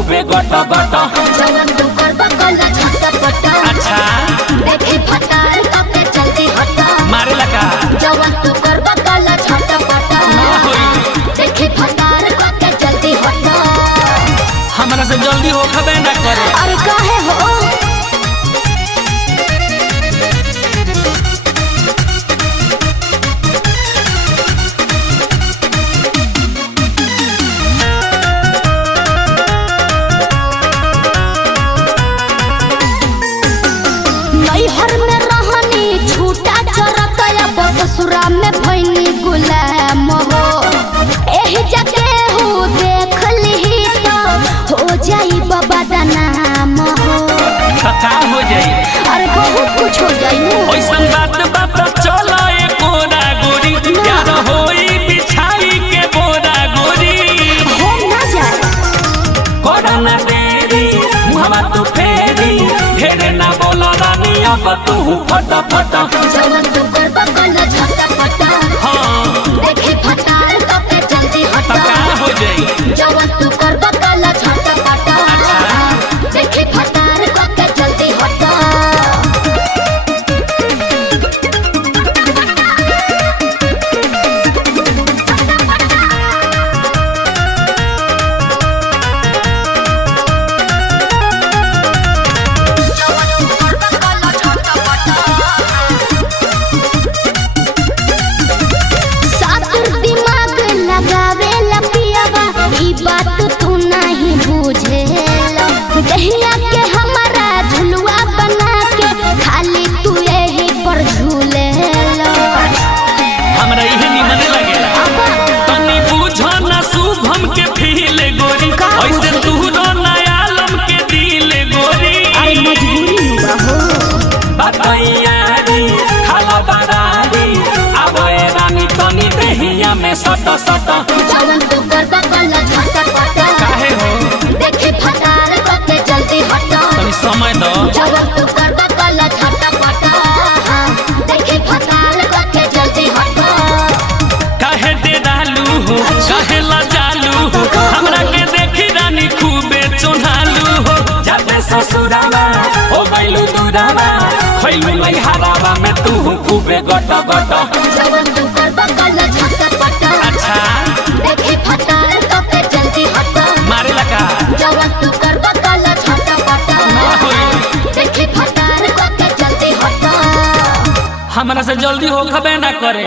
खूबे गटा गटा जवन तू करबा कला छाता पटा अच्छा देखे फटार कपे चलती हटा मारे लगा जवन तू करबा कला छाता पटा ना होई देखे फटार कपे चलती हटा हमरा से जल्दी हो खबे ना करे अरे काहे हो नैहर में रहनी छूटा चरत या ससुरा में भइनी गुलाम हो एही जगह हो देख ली तो हो जाई बाबा दा नाम हो का हो जाई अरे बहुत कुछ हो जाई नु ओइसन बात बात चला ए कोरा गोरी यार होई बिछाई के बोरा गोरी हो ना जाए कोरा ना देरी मुहवा तू फेरी ढेरे ना बोला रानी अब तू फटा फटा जवन तू करबा कला छाता पटा हां देखे फटार कपे जल्दी हटा का हो जाई जवन तू करबा कला छाता पटा अच्छा देखे फटार कपे जल्दी हटा बात तू नहीं बुझेला दहिया के हमारा झुलुआ बना के खाली तू यही पर झूलेला हमरा इहे निमन लगेला तनी बुझो ना शुभम के फील गोरी ऐसे तू रो ना आलम के दिल गोरी अरे मजबूरी हुआ हो बताइयारी खाला बरारी अब ए रानी तनी दहिया में सटा सटा जवन तू करबा कला छाता पटा काहे हो देखे फटार कपे जल्दी हटा तनी समय दो जवन तू करबा कला छाता पटा देखे फटार कपे जल्दी हटा काहे दे डालू हो काहे ला जालू हो हमरा के देखी रानी खूबे चोनालू हो जाते ससुरावा ओ गइलू दूरावा खइलू लई हरावा में तू खूबे गटा गटा जवन तू करबा कला छाता पटा अच्छा देखे फटार कपे जल्दी हटा मारे लगा जवन तू करबा कला छाता पटा ना होई देखे फटार कपे जल्दी हटा हमरा से जल्दी हो खबे ना करे।